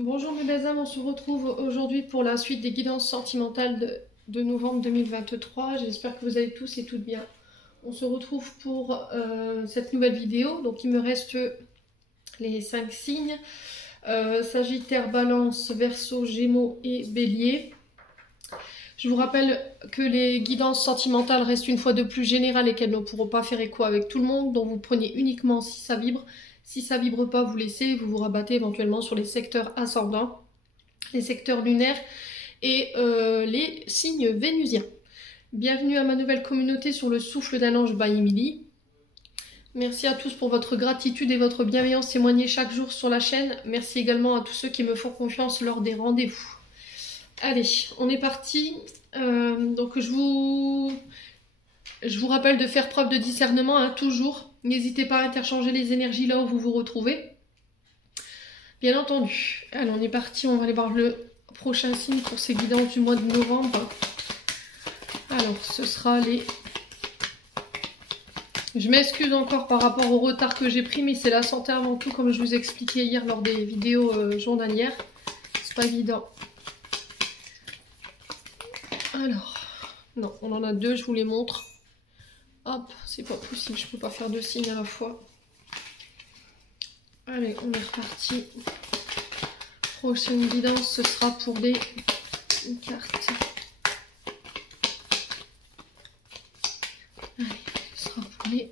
Bonjour mes belles âmes, on se retrouve aujourd'hui pour la suite des guidances sentimentales de novembre 2023. J'espère que vous allez tous et toutes bien. On se retrouve pour cette nouvelle vidéo. Donc il me reste les 5 signes. Sagittaire, Balance, Verseau, Gémeaux et Bélier. Je vous rappelle que les guidances sentimentales restent une fois de plus générales et qu'elles ne pourront pas faire écho avec tout le monde. Donc vous prenez uniquement si ça vibre. Si ça vibre pas, vous laissez, vous vous rabattez éventuellement sur les secteurs ascendants, les secteurs lunaires et les signes vénusiens. Bienvenue à ma nouvelle communauté sur le souffle d'un ange by Emily. Merci à tous pour votre gratitude et votre bienveillance témoignée chaque jour sur la chaîne. Merci également à tous ceux qui me font confiance lors des rendez-vous. Allez, on est parti. Donc je vous rappelle de faire preuve de discernement, hein, toujours. N'hésitez pas à interchanger les énergies là où vous vous retrouvez. Bien entendu. Allez, on est parti. On va aller voir le prochain signe pour ces guidances du mois de novembre. Alors, ce sera les... Je m'excuse encore par rapport au retard que j'ai pris, mais c'est la santé avant tout, comme je vous expliquais hier lors des vidéos journalières. C'est pas évident. Alors, non, on en a deux, je vous les montre. Hop, c'est pas possible, je peux pas faire deux signes à la fois. Allez, on est reparti. Prochaine guidance, ce sera pour des cartes. Allez, ce sera pour les...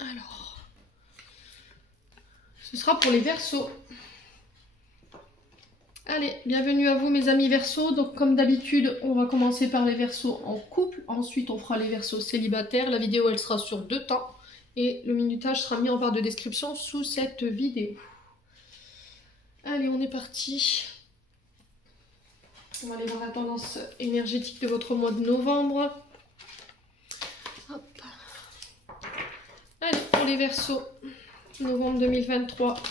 Alors... Ce sera pour les Verseaux. Allez, bienvenue à vous mes amis Verseaux. Donc comme d'habitude, on va commencer par les Verseaux en couple. Ensuite, on fera les Verseaux célibataires. La vidéo, elle sera sur 2 temps. Et le minutage sera mis en barre de description sous cette vidéo. Allez, on est parti. On va aller voir la tendance énergétique de votre mois de novembre. Hop. Allez, pour les Verseaux, novembre 2023.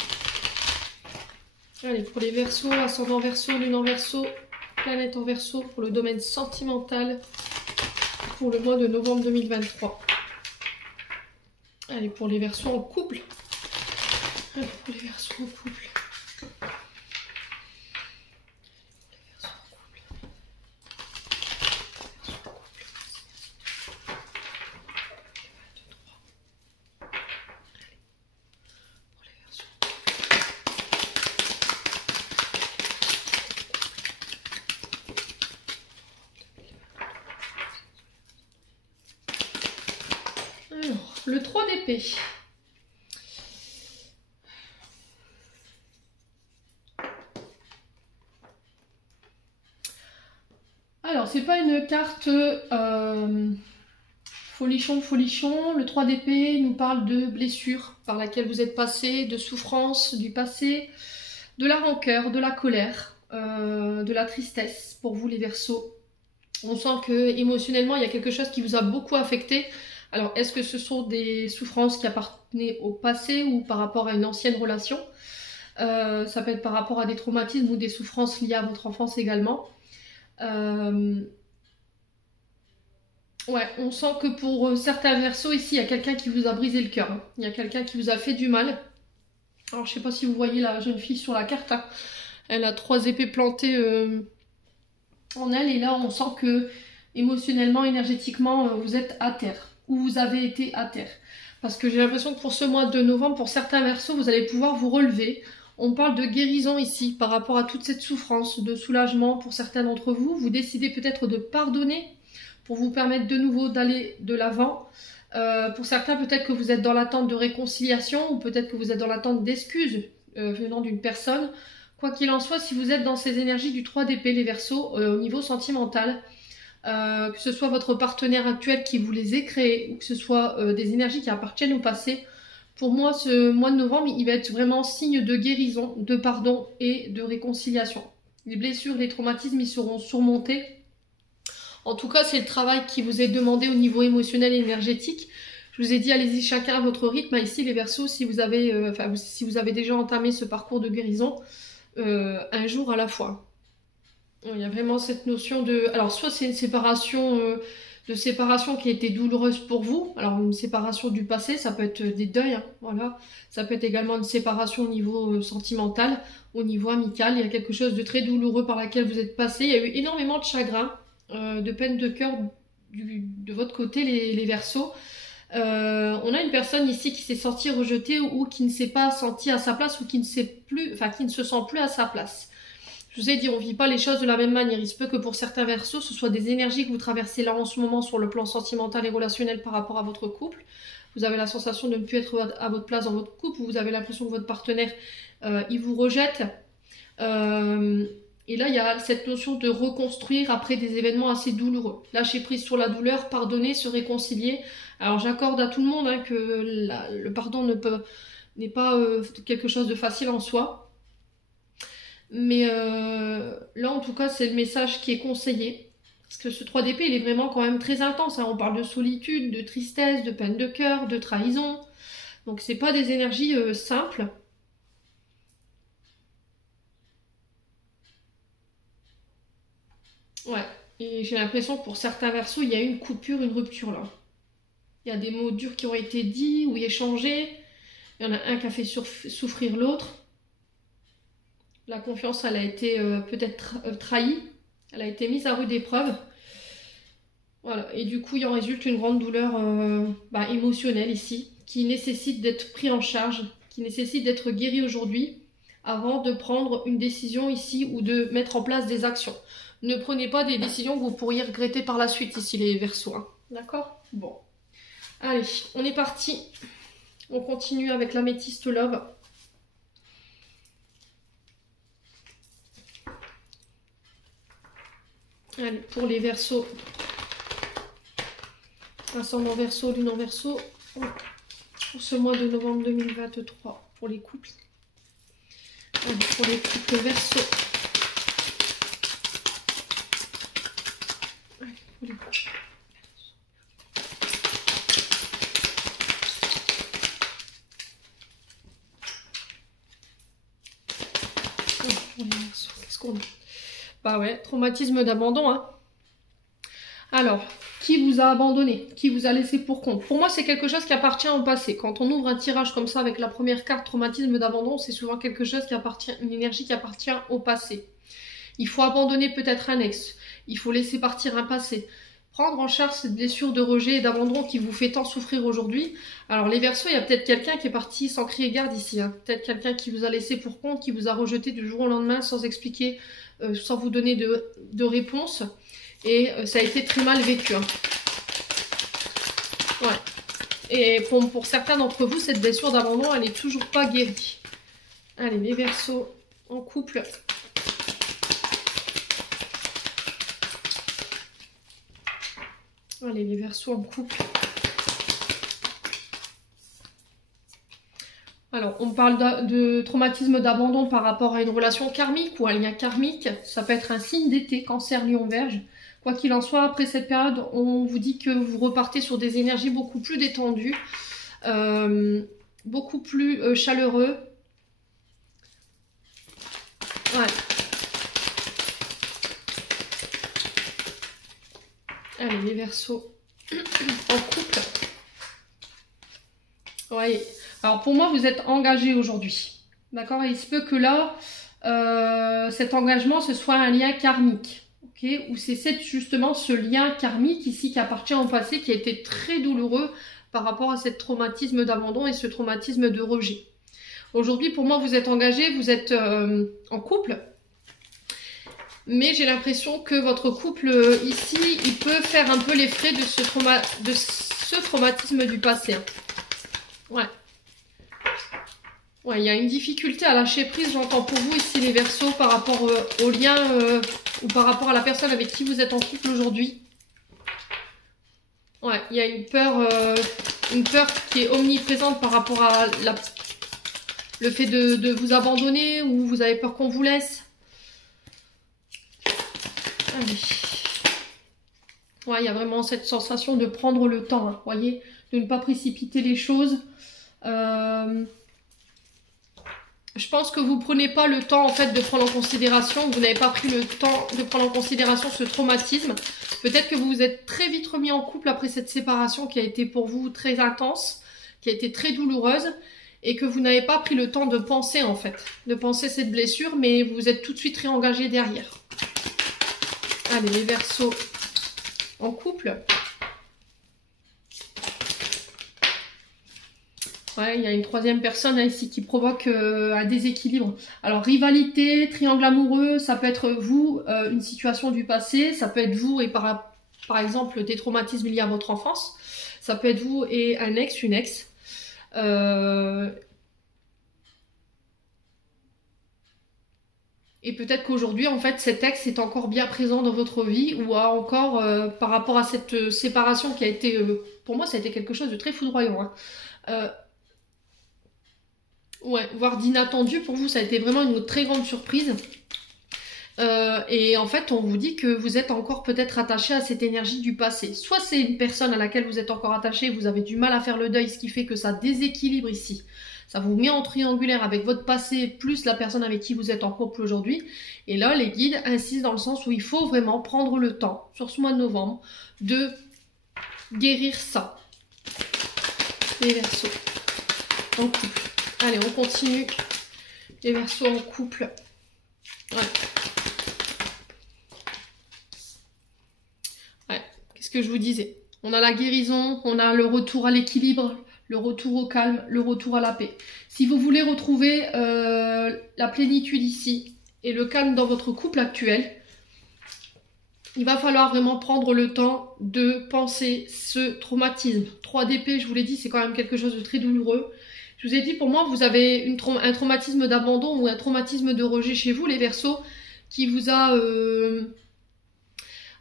Allez, pour les Verseaux, ascendant Verseau, lune en Verseau, planète en Verseau, pour le domaine sentimental, pour le mois de novembre 2023. Allez, pour les Verseaux en couple. Allez, pour les Verseaux en couple. Alors, le 3 d'épée. Alors, c'est pas une carte folichon, folichon. Le 3 d'épée nous parle de blessures par laquelle vous êtes passé, de souffrances du passé, de la rancœur, de la colère, de la tristesse pour vous les Verseaux. On sent que émotionnellement, il y a quelque chose qui vous a beaucoup affecté. Alors, est-ce que ce sont des souffrances qui appartenaient au passé ou par rapport à une ancienne relation? Ça peut être par rapport à des traumatismes ou des souffrances liées à votre enfance également. Ouais, on sent que pour certains Verseaux ici, il y a quelqu'un qui vous a brisé le cœur. Hein. Il y a quelqu'un qui vous a fait du mal. Alors, je sais pas si vous voyez la jeune fille sur la carte. Hein. Elle a 3 épées plantées en elle. Et là, on sent que émotionnellement, énergétiquement, vous êtes à terre. Ou vous avez été à terre. Parce que j'ai l'impression que pour ce mois de novembre, pour certains Verseaux, vous allez pouvoir vous relever. On parle de guérison ici par rapport à toute cette souffrance, de soulagement pour certains d'entre vous. Vous décidez peut-être de pardonner pour vous permettre de nouveau d'aller de l'avant. Pour certains, peut-être que vous êtes dans l'attente de réconciliation ou peut-être que vous êtes dans l'attente d'excuses venant d'une personne. Quoi qu'il en soit, si vous êtes dans ces énergies du 3 d'épée, les Verseaux, au niveau sentimental, que ce soit votre partenaire actuel qui vous les ait créés ou que ce soit des énergies qui appartiennent au passé, pour moi, ce mois de novembre, il va être vraiment signe de guérison, de pardon et de réconciliation. Les blessures, les traumatismes, ils seront surmontés. En tout cas, c'est le travail qui vous est demandé au niveau émotionnel et énergétique. Je vous ai dit, allez-y chacun à votre rythme. Ici, les Verseaux, si vous avez déjà entamé ce parcours de guérison, un jour à la fois. Il y a vraiment cette notion de... Alors, soit c'est une séparation de séparation qui a été douloureuse pour vous. Alors une séparation du passé, ça peut être des deuils, hein, voilà. Ça peut être également une séparation au niveau sentimental, au niveau amical. Il y a quelque chose de très douloureux par laquelle vous êtes passé. Il y a eu énormément de chagrin, de peine de cœur de votre côté, les Verseaux. On a une personne ici qui s'est sentie rejetée ou qui ne s'est pas sentie à sa place ou qui ne sait plus, enfin qui ne se sent plus à sa place. Je vous ai dit, on ne vit pas les choses de la même manière. Il se peut que pour certains Verseaux, ce soit des énergies que vous traversez là en ce moment sur le plan sentimental et relationnel par rapport à votre couple. Vous avez la sensation de ne plus être à votre place dans votre couple. Vous avez l'impression que votre partenaire, il vous rejette. Et là, il y a cette notion de reconstruire après des événements assez douloureux. Lâcher prise sur la douleur, pardonner, se réconcilier. Alors j'accorde à tout le monde hein, que le pardon n'est pas quelque chose de facile en soi. Mais là en tout cas c'est le message qui est conseillé. Parce que ce 3 d'épée il est vraiment quand même très intense. Hein. On parle de solitude, de tristesse, de peine de cœur, de trahison. Donc c'est pas des énergies simples. Ouais. Et j'ai l'impression que pour certains Verseaux il y a une coupure, une rupture là. Il y a des mots durs qui ont été dits ou échangés. Il y en a un qui a fait souffrir l'autre. La confiance, elle a été peut-être trahie. Elle a été mise à rude épreuve. Voilà. Et du coup, il en résulte une grande douleur émotionnelle ici, qui nécessite d'être pris en charge, qui nécessite d'être guéri aujourd'hui, avant de prendre une décision ici ou de mettre en place des actions. Ne prenez pas des décisions que vous pourriez regretter par la suite ici, les Verseaux. Hein. D'accord? Bon. Allez, on est parti. On continue avec l'améthyste love. Allez, pour les Verseaux, ascendant Verseau, lune en Verseau, pour ce mois de novembre 2023, pour les couples. Allez, pour les couples Verseau. Allez, pour les couples. Qu'est-ce qu'on a? Bah ouais, traumatisme d'abandon. Hein. Alors, qui vous a abandonné? Qui vous a laissé pour compte? Pour moi, c'est quelque chose qui appartient au passé. Quand on ouvre un tirage comme ça avec la première carte, traumatisme d'abandon, c'est souvent quelque chose qui appartient, une énergie qui appartient au passé. Il faut abandonner peut-être un ex. Il faut laisser partir un passé. Prendre en charge cette blessure de rejet et d'abandon qui vous fait tant souffrir aujourd'hui. Alors les Verseaux, il y a peut-être quelqu'un qui est parti sans crier garde ici. Hein. Peut-être quelqu'un qui vous a laissé pour compte, qui vous a rejeté du jour au lendemain sans expliquer, sans vous donner de réponse. Et ça a été très mal vécu. Hein. Ouais. Et pour certains d'entre vous, cette blessure d'abandon, elle n'est toujours pas guérie. Allez, les Verseaux en couple. Allez, les Verseaux en couple. Alors, on parle de traumatisme d'abandon par rapport à une relation karmique ou un lien karmique. Ça peut être un signe d'été, Cancer, Lion, Vierge. Quoi qu'il en soit, après cette période, on vous dit que vous repartez sur des énergies beaucoup plus détendues, beaucoup plus chaleureux. Ouais. Allez, les Verseaux en couple. Ouais. Alors pour moi, vous êtes engagés aujourd'hui. D'accord? Il se peut que là, cet engagement, ce soit un lien karmique. Okay? Ou c'est justement ce lien karmique ici qui appartient au passé, qui a été très douloureux par rapport à ce traumatisme d'abandon et ce traumatisme de rejet. Aujourd'hui, pour moi, vous êtes engagés, vous êtes en couple. Mais j'ai l'impression que votre couple ici, il peut faire un peu les frais de ce traumatisme du passé. Ouais. Ouais, il y a une difficulté à lâcher prise, j'entends pour vous ici les Verseaux, par rapport au lien ou par rapport à la personne avec qui vous êtes en couple aujourd'hui. Ouais, il y a une peur qui est omniprésente par rapport à le fait de vous abandonner ou vous avez peur qu'on vous laisse. Allez. Ouais, il y a vraiment cette sensation de prendre le temps, hein, voyez, de ne pas précipiter les choses. Je pense que vous prenez pas le temps en fait de prendre en considération, vous n'avez pas pris le temps de prendre en considération ce traumatisme. Peut-être que vous vous êtes très vite remis en couple après cette séparation qui a été pour vous très intense, qui a été très douloureuse, et que vous n'avez pas pris le temps de penser en fait, de penser cette blessure, mais vous êtes tout de suite réengagé derrière. Allez, les Verseaux en couple. Ouais, il y a une troisième personne ici qui provoque un déséquilibre. Alors, rivalité, triangle amoureux, ça peut être vous, une situation du passé, ça peut être vous et par exemple des traumatismes liés à votre enfance, ça peut être vous et un ex, une ex. Et peut-être qu'aujourd'hui, en fait, cet ex est encore bien présent dans votre vie ou a encore, par rapport à cette séparation qui a été, pour moi, ça a été quelque chose de très foudroyant. Hein. Ouais, voire d'inattendu pour vous, ça a été vraiment une très grande surprise. Et en fait, on vous dit que vous êtes encore peut-être attaché à cette énergie du passé. Soit c'est une personne à laquelle vous êtes encore attaché, vous avez du mal à faire le deuil, ce qui fait que ça déséquilibre ici. Ça vous met en triangulaire avec votre passé, plus la personne avec qui vous êtes en couple aujourd'hui. Et là, les guides insistent dans le sens où il faut vraiment prendre le temps, sur ce mois de novembre, de guérir ça. Les Verseaux en couple. Allez, on continue. Les Verseaux en couple. Ouais. Ouais. Qu'est-ce que je vous disais? On a la guérison, on a le retour à l'équilibre, le retour au calme, le retour à la paix. Si vous voulez retrouver la plénitude ici et le calme dans votre couple actuel, il va falloir vraiment prendre le temps de penser ce traumatisme. 3 d'épée, je vous l'ai dit, c'est quand même quelque chose de très douloureux. Je vous ai dit, pour moi, vous avez un traumatisme d'abandon ou un traumatisme de rejet chez vous, les Verseaux, qui vous a...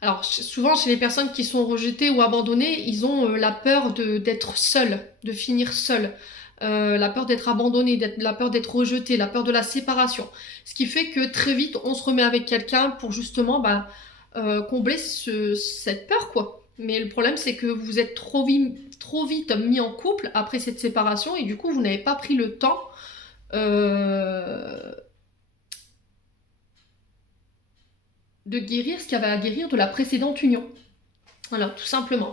Alors, souvent, chez les personnes qui sont rejetées ou abandonnées, ils ont la peur d'être seuls, de finir seuls. La peur d'être abandonné, la peur d'être rejeté, la peur de la séparation. Ce qui fait que très vite, on se remet avec quelqu'un pour justement combler cette peur, quoi. Mais le problème, c'est que vous êtes trop vite mis en couple après cette séparation et du coup, vous n'avez pas pris le temps de guérir ce qu'il y avait à guérir de la précédente union. Voilà, tout simplement.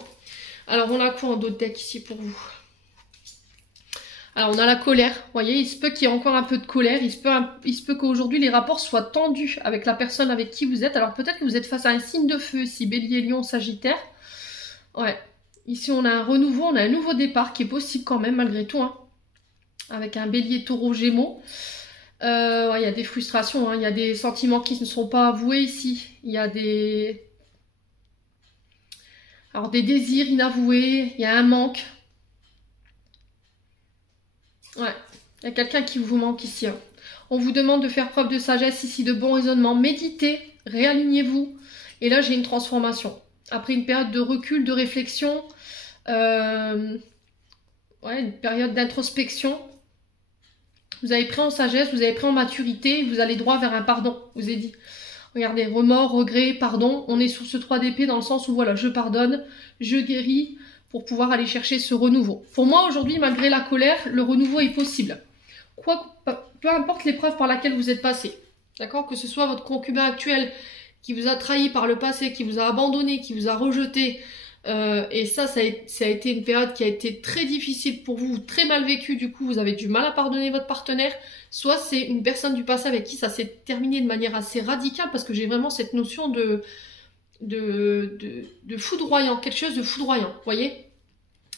Alors, on a quoi en d'autres decks ici pour vous? Alors, on a la colère. Vous voyez, il se peut qu'il y ait encore un peu de colère. Il se peut qu'aujourd'hui, les rapports soient tendus avec la personne avec qui vous êtes. Alors, peut-être que vous êtes face à un signe de feu, si Bélier, Lion, Sagittaire. Ouais. Ici, on a un renouveau, on a un nouveau départ qui est possible quand même, malgré tout. Hein. Avec un Bélier, Taureau, Gémeaux. Ouais, il y a des frustrations, hein. Il y a des sentiments qui ne sont pas avoués ici. Il y a des désirs inavoués. Il y a un manque. Ouais, il y a quelqu'un qui vous manque ici. Hein. On vous demande de faire preuve de sagesse ici, de bon raisonnement. Méditez, réalignez-vous. Et là, j'ai une transformation. Après une période de recul, de réflexion, ouais, une période d'introspection, vous avez pris en sagesse, vous avez pris en maturité, vous allez droit vers un pardon, je vous ai dit. Regardez, remords, regrets, pardon, on est sur ce 3 d'épée dans le sens où voilà, je pardonne, je guéris pour pouvoir aller chercher ce renouveau. Pour moi, aujourd'hui, malgré la colère, le renouveau est possible. Peu importe l'épreuve par laquelle vous êtes passé, d'accord, que ce soit votre concubin actuel qui vous a trahi par le passé, qui vous a abandonné, qui vous a rejeté, et ça a été une période qui a été très difficile pour vous, très mal vécue, du coup vous avez du mal à pardonner votre partenaire, soit c'est une personne du passé avec qui ça s'est terminé de manière assez radicale, parce que j'ai vraiment cette notion de foudroyant, quelque chose de foudroyant, vous voyez.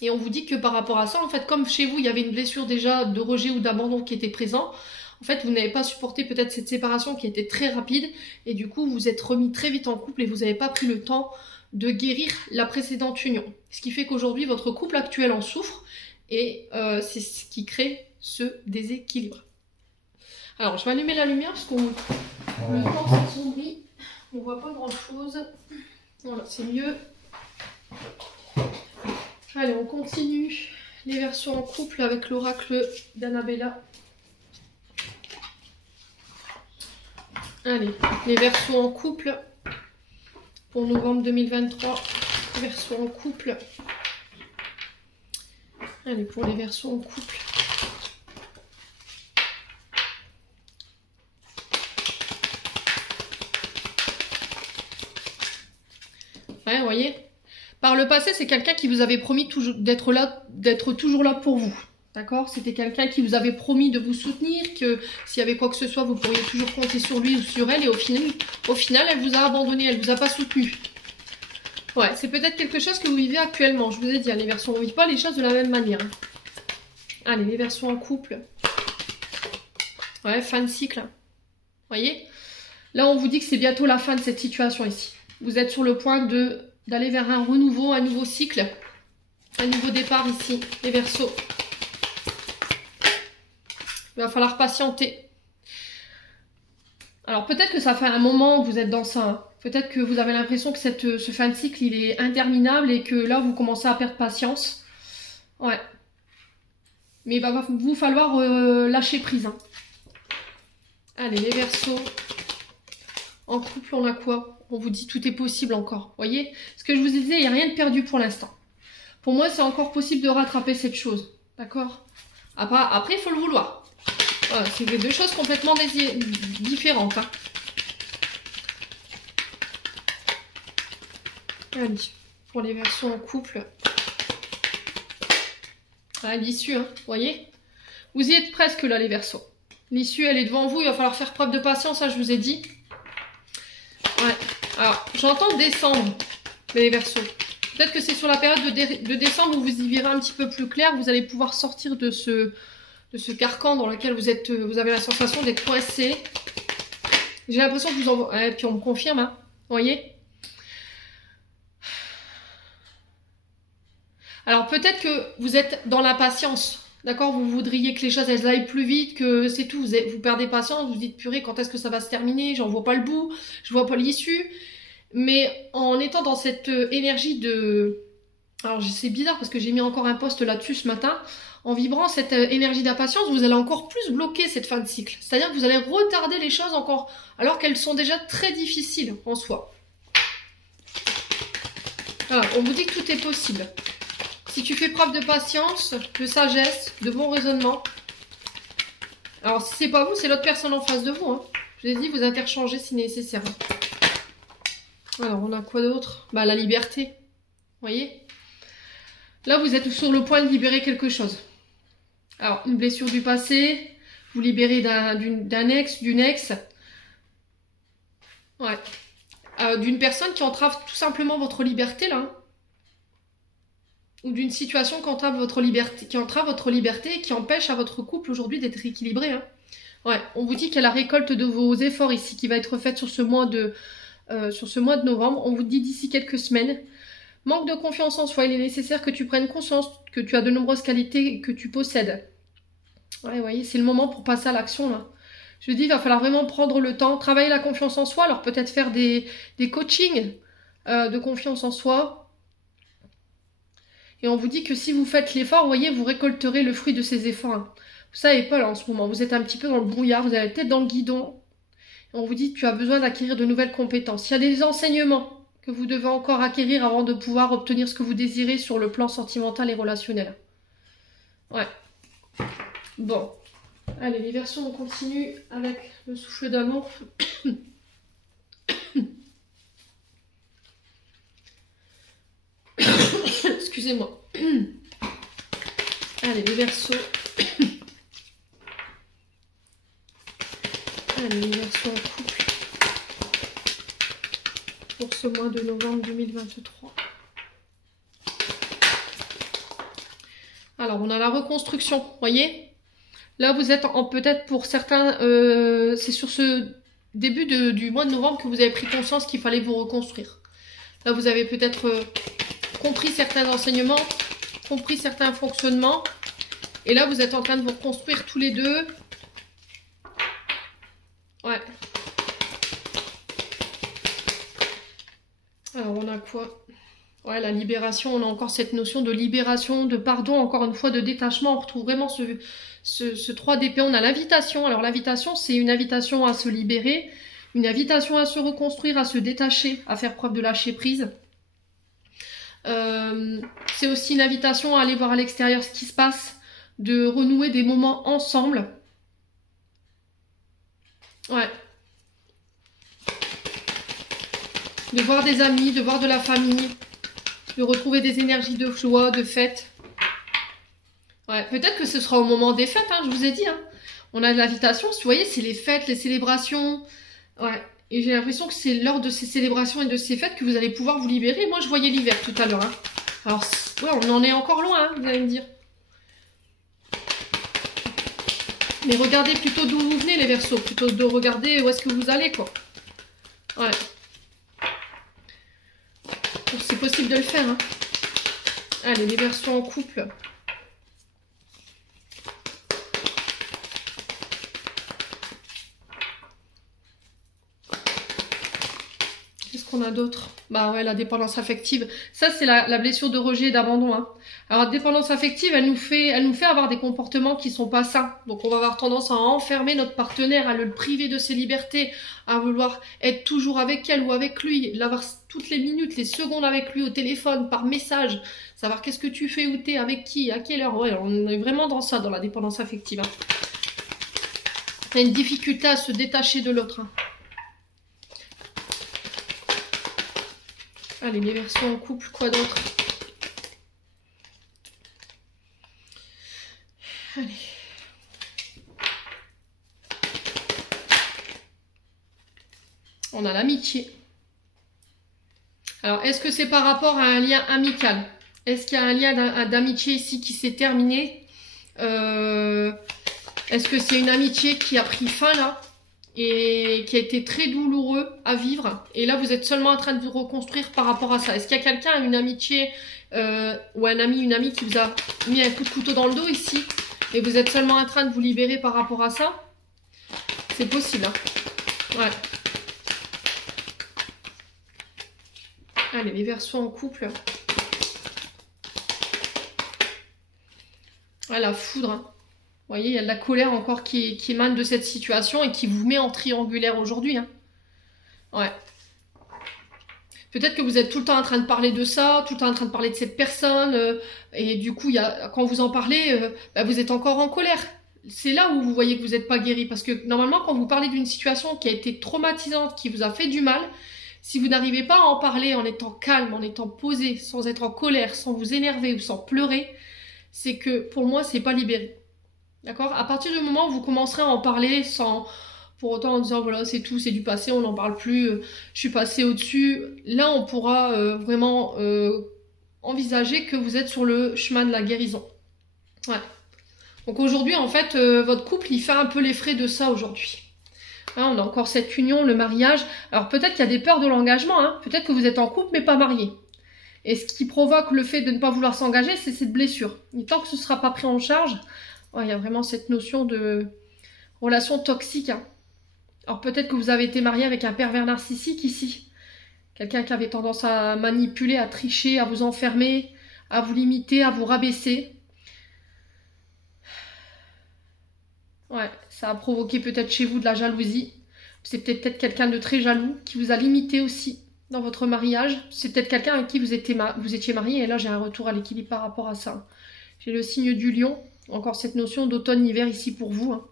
Et on vous dit que par rapport à ça, en fait, comme chez vous, il y avait une blessure déjà de rejet ou d'abandon qui était présent, en fait, vous n'avez pas supporté peut-être cette séparation qui était très rapide, et du coup, vous êtes remis très vite en couple et vous n'avez pas pris le temps de guérir la précédente union. Ce qui fait qu'aujourd'hui, votre couple actuel en souffre, et c'est ce qui crée ce déséquilibre. Alors, je vais allumer la lumière, parce que le temps s'assombrit, on voit pas grand-chose. Voilà, c'est mieux. Allez, on continue les versions en couple avec l'oracle d'Annabella. Allez, les versions en couple pour novembre 2023. Versions en couple. Allez, pour les versions en couple. Ouais, vous voyez. Par le passé, c'est quelqu'un qui vous avait promis d'être toujours là pour vous. D'accord? C'était quelqu'un qui vous avait promis de vous soutenir, que s'il y avait quoi que ce soit, vous pourriez toujours compter sur lui ou sur elle. Et au final, elle vous a abandonné, elle vous a pas soutenu. Ouais, c'est peut-être quelque chose que vous vivez actuellement. Je vous ai dit, les versions, on ne vit pas les choses de la même manière. Allez, les versions en couple. Ouais, fin de cycle. Vous voyez? Là, on vous dit que c'est bientôt la fin de cette situation ici. Vous êtes sur le point d'aller vers un renouveau, un nouveau cycle. Un nouveau départ ici, les Verseaux. Il va falloir patienter. Alors, peut-être que ça fait un moment que vous êtes dans ça. Hein. Peut-être que vous avez l'impression que ce fin de cycle, il est interminable et que là, vous commencez à perdre patience. Ouais. Mais il va vous falloir lâcher prise. Hein. Allez, les Verseaux. En couple, on a quoi? On vous dit tout est possible encore. Vous voyez? Ce que je vous disais, il n'y a rien de perdu pour l'instant. Pour moi, c'est encore possible de rattraper cette chose. D'accord? Après, il faut le vouloir. Voilà, c'est deux choses complètement différentes. Hein. Allez, pour les versions en couple. Ah, l'issue, hein, vous voyez? Vous y êtes presque là, les Verseaux. L'issue, elle est devant vous. Il va falloir faire preuve de patience, ça, je vous ai dit. Ouais. Alors, j'entends décembre, les Verseaux. Peut-être que c'est sur la période de décembre où vous y verrez un petit peu plus clair. Vous allez pouvoir sortir de ce carcan dans lequel vous avez la sensation d'être coincé. J'ai l'impression que vous en... Et puis on me confirme, hein, vous voyez? Alors peut-être que vous êtes dans l'impatience, d'accord? Vous voudriez que les choses elles aillent plus vite, que c'est tout. Vous perdez patience, vous dites purée, quand est-ce que ça va se terminer? J'en vois pas le bout, je vois pas l'issue. Mais en étant dans cette énergie de... Alors c'est bizarre parce que j'ai mis encore un post là-dessus ce matin. En vibrant cette énergie d'impatience, vous allez encore plus bloquer cette fin de cycle. C'est-à-dire que vous allez retarder les choses encore alors qu'elles sont déjà très difficiles en soi. Voilà, on vous dit que tout est possible. Si tu fais preuve de patience, de sagesse, de bon raisonnement. Alors si c'est pas vous, c'est l'autre personne en face de vous. Hein. Je vous ai dit, vous interchangez si nécessaire. Alors on a quoi d'autre? Bah la liberté. Vous voyez? Là vous êtes sur le point de libérer quelque chose. Alors, une blessure du passé, vous libérez d'un ex, d'une ex. Ouais. D'une personne qui entrave tout simplement votre liberté, là. Ou d'une situation qui entrave votre liberté et qui empêche à votre couple aujourd'hui d'être équilibré. Hein. Ouais, on vous dit qu'il y a la récolte de vos efforts ici qui va être faite sur ce mois de novembre. On vous dit d'ici quelques semaines. Manque de confiance en soi, il est nécessaire que tu prennes conscience que tu as de nombreuses qualités que tu possèdes. Ouais, vous voyez, c'est le moment pour passer à l'action, là. Je dis, il va falloir vraiment prendre le temps, travailler la confiance en soi, alors peut-être faire des coachings de confiance en soi. Et on vous dit que si vous faites l'effort, vous voyez, vous récolterez le fruit de ces efforts. Hein. Vous savez pas, là, en ce moment, vous êtes un petit peu dans le brouillard, vous avez la tête dans le guidon. Et on vous dit que tu as besoin d'acquérir de nouvelles compétences. Il y a des enseignements que vous devez encore acquérir avant de pouvoir obtenir ce que vous désirez sur le plan sentimental et relationnel. Ouais. Bon. Allez, les versions, on continue avec le souffle d'amour. Excusez-moi. Allez, les Verseaux. Allez, les Verseaux en couple. Pour ce mois de novembre 2023. Alors, on a la reconstruction, vous voyez? Là, vous êtes peut-être pour certains, c'est sur ce début du mois de novembre que vous avez pris conscience qu'il fallait vous reconstruire. Là, vous avez peut-être compris certains enseignements, compris certains fonctionnements. Et là, vous êtes en train de vous reconstruire tous les deux. Ouais. Alors, on a quoi? Ouais, la libération, on a encore cette notion de libération, de pardon, encore une fois, de détachement. On retrouve vraiment ce 3 d'épée. On a l'invitation. Alors, l'invitation, c'est une invitation à se libérer, une invitation à se reconstruire, à se détacher, à faire preuve de lâcher prise. C'est aussi une invitation à aller voir à l'extérieur ce qui se passe, de renouer des moments ensemble. Ouais. de voir des amis, de voir de la famille, de retrouver des énergies de joie, de fête. Ouais, peut-être que ce sera au moment des fêtes, hein, je vous ai dit. Hein. On a de l'invitation, vous voyez, c'est les fêtes, les célébrations. Ouais, et j'ai l'impression que c'est lors de ces célébrations et de ces fêtes que vous allez pouvoir vous libérer. Moi, je voyais l'hiver tout à l'heure. Hein. Alors, ouais, on en est encore loin, hein, vous allez me dire. Mais regardez plutôt d'où vous venez, les Verseaux, plutôt de regarder où est-ce que vous allez, quoi. Ouais. C'est possible de le faire, hein. Allez, les Verseaux en couple. Qu'est-ce qu'on a d'autre? Bah ouais, la dépendance affective. Ça, c'est la blessure de rejet et d'abandon. Hein. Alors, la dépendance affective, elle nous fait avoir des comportements qui sont pas sains. Donc, on va avoir tendance à enfermer notre partenaire, à le priver de ses libertés, à vouloir être toujours avec elle ou avec lui, l'avoir toutes les minutes, les secondes avec lui au téléphone, par message, savoir qu'est-ce que tu fais, où t'es, avec qui, à quelle heure. Ouais, on est vraiment dans ça, dans la dépendance affective. Hein. On a une difficulté à se détacher de l'autre. Hein. Allez, les Verseaux en couple, quoi d'autre? Allez. On a l'amitié. Alors, est-ce que c'est par rapport à un lien amical? Est-ce qu'il y a un lien d'amitié ici qui s'est terminé? Est-ce que c'est une amitié qui a pris fin là? Et qui a été très douloureux à vivre. Et là, vous êtes seulement en train de vous reconstruire par rapport à ça. Est-ce qu'il y a quelqu'un, une amitié, ou un ami, une amie qui vous a mis un coup de couteau dans le dos ici, et vous êtes seulement en train de vous libérer par rapport à ça? C'est possible, hein. Ouais. Allez, les Verseaux en couple. Ah, la foudre, hein. Vous voyez, il y a de la colère encore qui émane de cette situation et qui vous met en triangulaire aujourd'hui. Hein. Ouais. Peut-être que vous êtes tout le temps en train de parler de ça, tout le temps en train de parler de cette personne. Et du coup, quand vous en parlez, bah, vous êtes encore en colère. C'est là où vous voyez que vous n'êtes pas guéri. Parce que normalement, quand vous parlez d'une situation qui a été traumatisante, qui vous a fait du mal, si vous n'arrivez pas à en parler en étant calme, en étant posé, sans être en colère, sans vous énerver ou sans pleurer, c'est que pour moi, c'est pas libéré. D'accord? À partir du moment où vous commencerez à en parler sans, pour autant en disant voilà c'est tout, c'est du passé, on n'en parle plus, je suis passé au-dessus, là on pourra vraiment envisager que vous êtes sur le chemin de la guérison. Ouais. Donc aujourd'hui en fait votre couple il fait un peu les frais de ça aujourd'hui. Hein, on a encore cette union, le mariage. Alors peut-être qu'il y a des peurs de l'engagement, hein. Peut-être que vous êtes en couple mais pas marié. Et ce qui provoque le fait de ne pas vouloir s'engager, c'est cette blessure. Et tant que ce ne sera pas pris en charge, il y a vraiment cette notion de relation toxique. Hein. Alors peut-être que vous avez été marié avec un pervers narcissique ici. Quelqu'un qui avait tendance à manipuler, à tricher, à vous enfermer, à vous limiter, à vous rabaisser. Ouais, ça a provoqué peut-être chez vous de la jalousie. C'est peut-être quelqu'un de très jaloux qui vous a limité aussi dans votre mariage. C'est peut-être quelqu'un avec qui vous étiez marié. Et là, j'ai un retour à l'équilibre par rapport à ça. J'ai le signe du lion. Encore cette notion d'automne-hiver ici pour vous. Hein.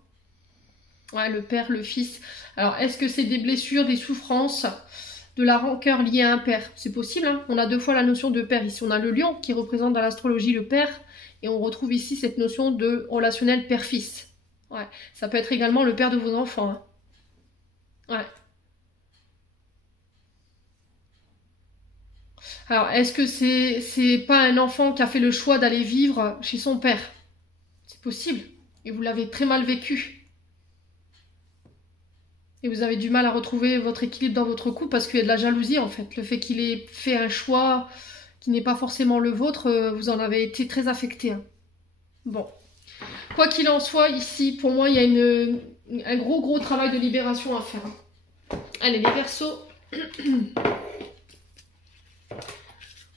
Ouais, le père, le fils. Alors, est-ce que c'est des blessures, des souffrances, de la rancœur liée à un père? C'est possible, hein. On a deux fois la notion de père. Ici, on a le lion qui représente dans l'astrologie le père. Et on retrouve ici cette notion de relationnel père-fils. Ouais, ça peut être également le père de vos enfants. Hein. Ouais. Alors, est-ce que c'est pas un enfant qui a fait le choix d'aller vivre chez son père? C'est possible. Et vous l'avez très mal vécu. Et vous avez du mal à retrouver votre équilibre dans votre couple parce qu'il y a de la jalousie en fait. Le fait qu'il ait fait un choix qui n'est pas forcément le vôtre, vous en avez été très affecté. Hein. Bon. Quoi qu'il en soit, ici, pour moi, il y a un gros travail de libération à faire. Allez, les Verseaux.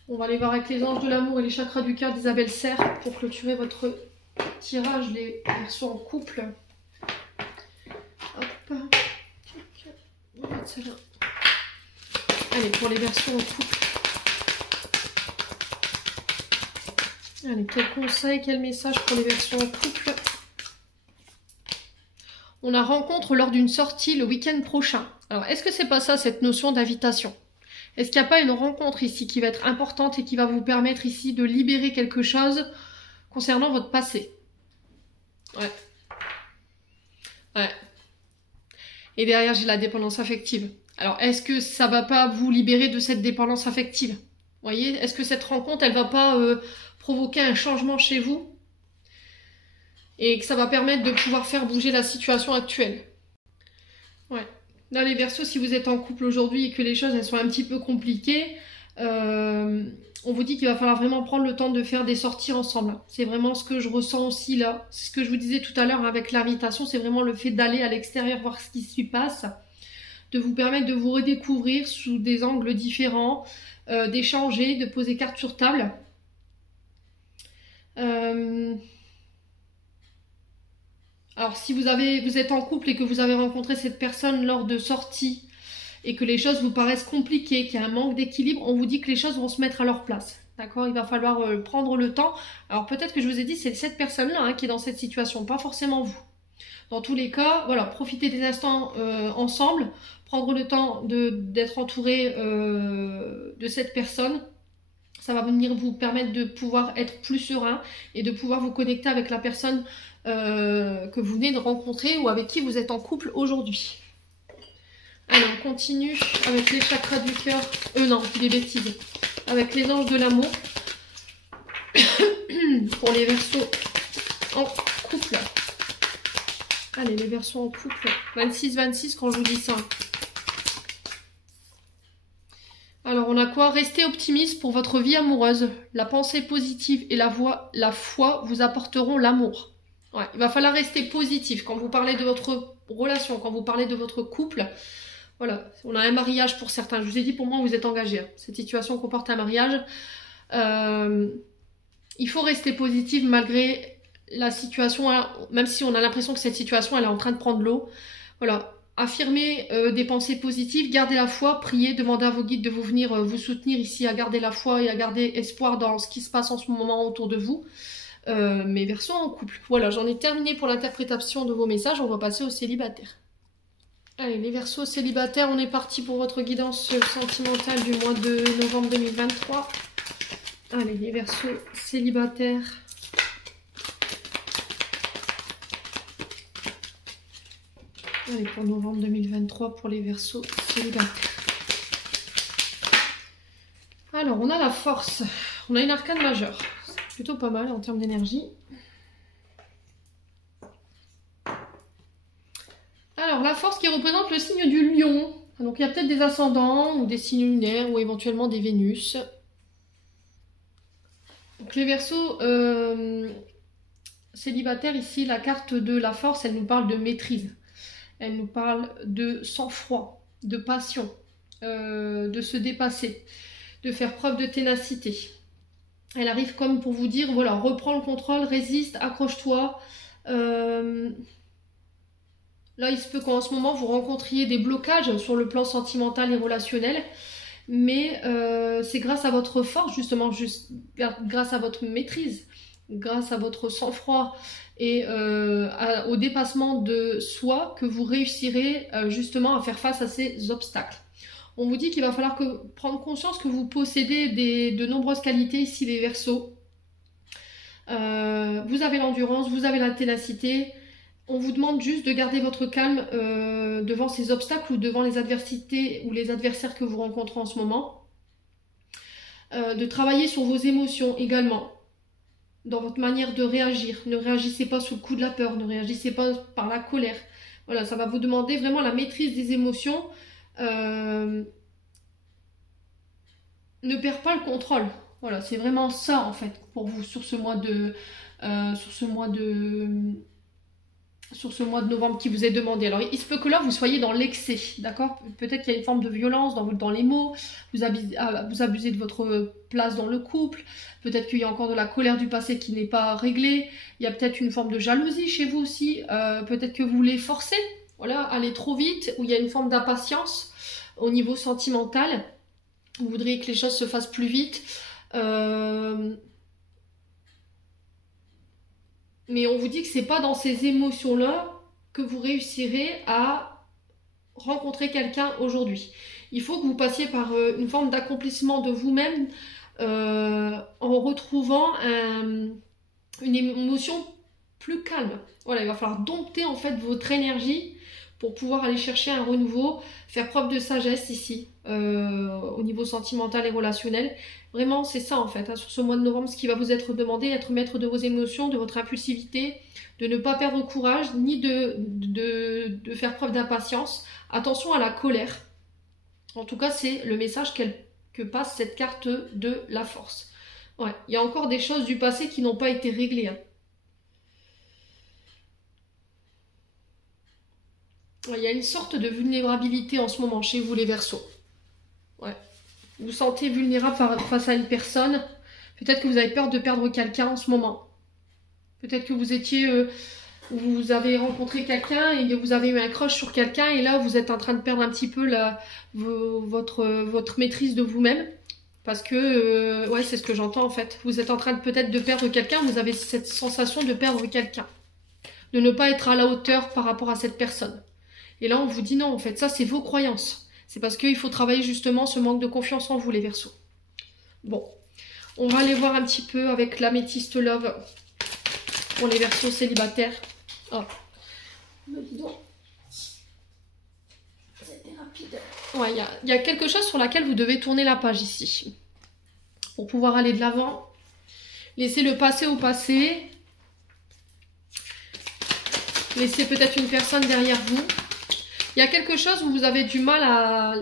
On va aller voir avec les anges de l'amour et les chakras du cœur d'Isabelle Serre pour clôturer votre tirage, les Verseaux en couple. Hop. On va mettre celle-là. Allez, pour les Verseaux en couple. Allez, quel conseil, quel message pour les Verseaux en couple? On a rencontre lors d'une sortie le week-end prochain. Alors, est-ce que c'est pas ça, cette notion d'invitation? Est-ce qu'il n'y a pas une rencontre ici qui va être importante et qui va vous permettre ici de libérer quelque chose concernant votre passé? Ouais. Ouais. Et derrière, j'ai la dépendance affective. Alors, est-ce que ça va pas vous libérer de cette dépendance affective? Vous voyez, est-ce que cette rencontre, elle va pas provoquer un changement chez vous et que ça va permettre de pouvoir faire bouger la situation actuelle? Ouais. Là, les Verseaux, si vous êtes en couple aujourd'hui et que les choses elles sont un petit peu compliquées, on vous dit qu'il va falloir vraiment prendre le temps de faire des sorties ensemble. C'est vraiment ce que je ressens aussi là. C'est ce que je vous disais tout à l'heure avec l'invitation, c'est vraiment le fait d'aller à l'extérieur voir ce qui s'y passe, de vous permettre de vous redécouvrir sous des angles différents, d'échanger, de poser carte sur table. Alors si vous êtes en couple et que vous avez rencontré cette personne lors de sorties et que les choses vous paraissent compliquées, qu'il y a un manque d'équilibre, on vous dit que les choses vont se mettre à leur place. D'accord? Il va falloir prendre le temps. Alors peut-être que je vous ai dit, c'est cette personne-là hein, qui est dans cette situation, pas forcément vous. Dans tous les cas, voilà, profitez des instants ensemble, prendre le temps d'être entouré de cette personne. Ça va venir vous permettre de pouvoir être plus serein et de pouvoir vous connecter avec la personne que vous venez de rencontrer ou avec qui vous êtes en couple aujourd'hui. Alors, on continue avec les chakras du cœur. Non, des bêtises. Avec les anges de l'amour. Pour les Verseaux en couple. Allez, les Verseaux en couple. 26-26 quand je vous dis ça. Alors, on a quoi? Restez optimiste pour votre vie amoureuse. La pensée positive et la foi vous apporteront l'amour. Ouais, il va falloir rester positif quand vous parlez de votre relation, quand vous parlez de votre couple. Voilà, on a un mariage pour certains. Je vous ai dit, pour moi, vous êtes engagés. Hein. Cette situation comporte un mariage. Il faut rester positif malgré la situation, hein, même si on a l'impression que cette situation, elle est en train de prendre l'eau. Voilà, affirmez des pensées positives, gardez la foi, priez, demandez à vos guides de vous venir vous soutenir ici, à garder la foi et à garder espoir dans ce qui se passe en ce moment autour de vous. Mes Verseaux en couple. Voilà, j'en ai terminé pour l'interprétation de vos messages. On va passer aux célibataires. Allez, les Verseaux célibataires, on est parti pour votre guidance sentimentale du mois de novembre 2023. Allez, les Verseaux célibataires. Allez, pour novembre 2023, pour les Verseaux célibataires. Alors, on a la force. On a une arcane majeure. C'est plutôt pas mal en termes d'énergie. Alors, la force qui représente le signe du lion. Donc, il y a peut-être des ascendants ou des signes lunaires ou éventuellement des Vénus. Donc, les Verseaux célibataires, ici, la carte de la force, elle nous parle de maîtrise. Elle nous parle de sang-froid, de passion, de se dépasser, de faire preuve de ténacité. Elle arrive comme pour vous dire, voilà, reprends le contrôle, résiste, accroche-toi. Là, il se peut qu'en ce moment, vous rencontriez des blocages sur le plan sentimental et relationnel. Mais c'est grâce à votre force, justement, grâce à votre maîtrise, grâce à votre sang-froid et au dépassement de soi que vous réussirez justement à faire face à ces obstacles. On vous dit qu'il va falloir prendre conscience que vous possédez de nombreuses qualités ici, les Verseaux. Vous avez l'endurance, vous avez la ténacité. On vous demande juste de garder votre calme devant ces obstacles ou devant les adversités ou les adversaires que vous rencontrez en ce moment. De travailler sur vos émotions également, dans votre manière de réagir. Ne réagissez pas sous le coup de la peur, ne réagissez pas par la colère. Voilà, ça va vous demander vraiment la maîtrise des émotions. Ne perd pas le contrôle. Voilà, c'est vraiment ça en fait pour vous sur ce mois de novembre qui vous est demandé. Alors, il se peut que là, vous soyez dans l'excès, d'accord? Peut-être qu'il y a une forme de violence dans les mots, vous abusez de votre place dans le couple, peut-être qu'il y a encore de la colère du passé qui n'est pas réglée, il y a peut-être une forme de jalousie chez vous aussi, peut-être que vous voulez forcer, voilà, aller trop vite, ou il y a une forme d'impatience au niveau sentimental, vous voudriez que les choses se fassent plus vite, mais on vous dit que c'est pas dans ces émotions-là que vous réussirez à rencontrer quelqu'un aujourd'hui. Il faut que vous passiez par une forme d'accomplissement de vous-même en retrouvant une émotion plus calme. Voilà, il va falloir dompter en fait votre énergie pour pouvoir aller chercher un renouveau, faire preuve de sagesse ici, au niveau sentimental et relationnel. Vraiment, c'est ça en fait, hein, sur ce mois de novembre, ce qui va vous être demandé, être maître de vos émotions, de votre impulsivité, de ne pas perdre courage, ni de faire preuve d'impatience. Attention à la colère. En tout cas, c'est le message que passe cette carte de la force. Ouais, il y a encore des choses du passé qui n'ont pas été réglées. Hein. Il y a une sorte de vulnérabilité en ce moment chez vous les Verseaux. Ouais. Vous vous sentez vulnérable face à une personne. Peut-être que vous avez peur de perdre quelqu'un en ce moment. Peut-être que vous avez rencontré quelqu'un et vous avez eu un crush sur quelqu'un et là vous êtes en train de perdre un petit peu votre maîtrise de vous-même. Parce que, ouais, c'est ce que j'entends en fait. Vous êtes en train peut-être de perdre quelqu'un, vous avez cette sensation de perdre quelqu'un. De ne pas être à la hauteur par rapport à cette personne. Et là, on vous dit non, en fait, ça, c'est vos croyances. C'est parce qu'il faut travailler justement ce manque de confiance en vous, les Verseaux. Bon, on va aller voir un petit peu avec l'améthyste love pour les Verseaux célibataires. Oh, dis donc. C'était rapide. Ouais, il y a quelque chose sur laquelle vous devez tourner la page ici. Pour pouvoir aller de l'avant. Laissez le passé au passé. Laissez peut-être une personne derrière vous. Il y a quelque chose où vous avez du mal à...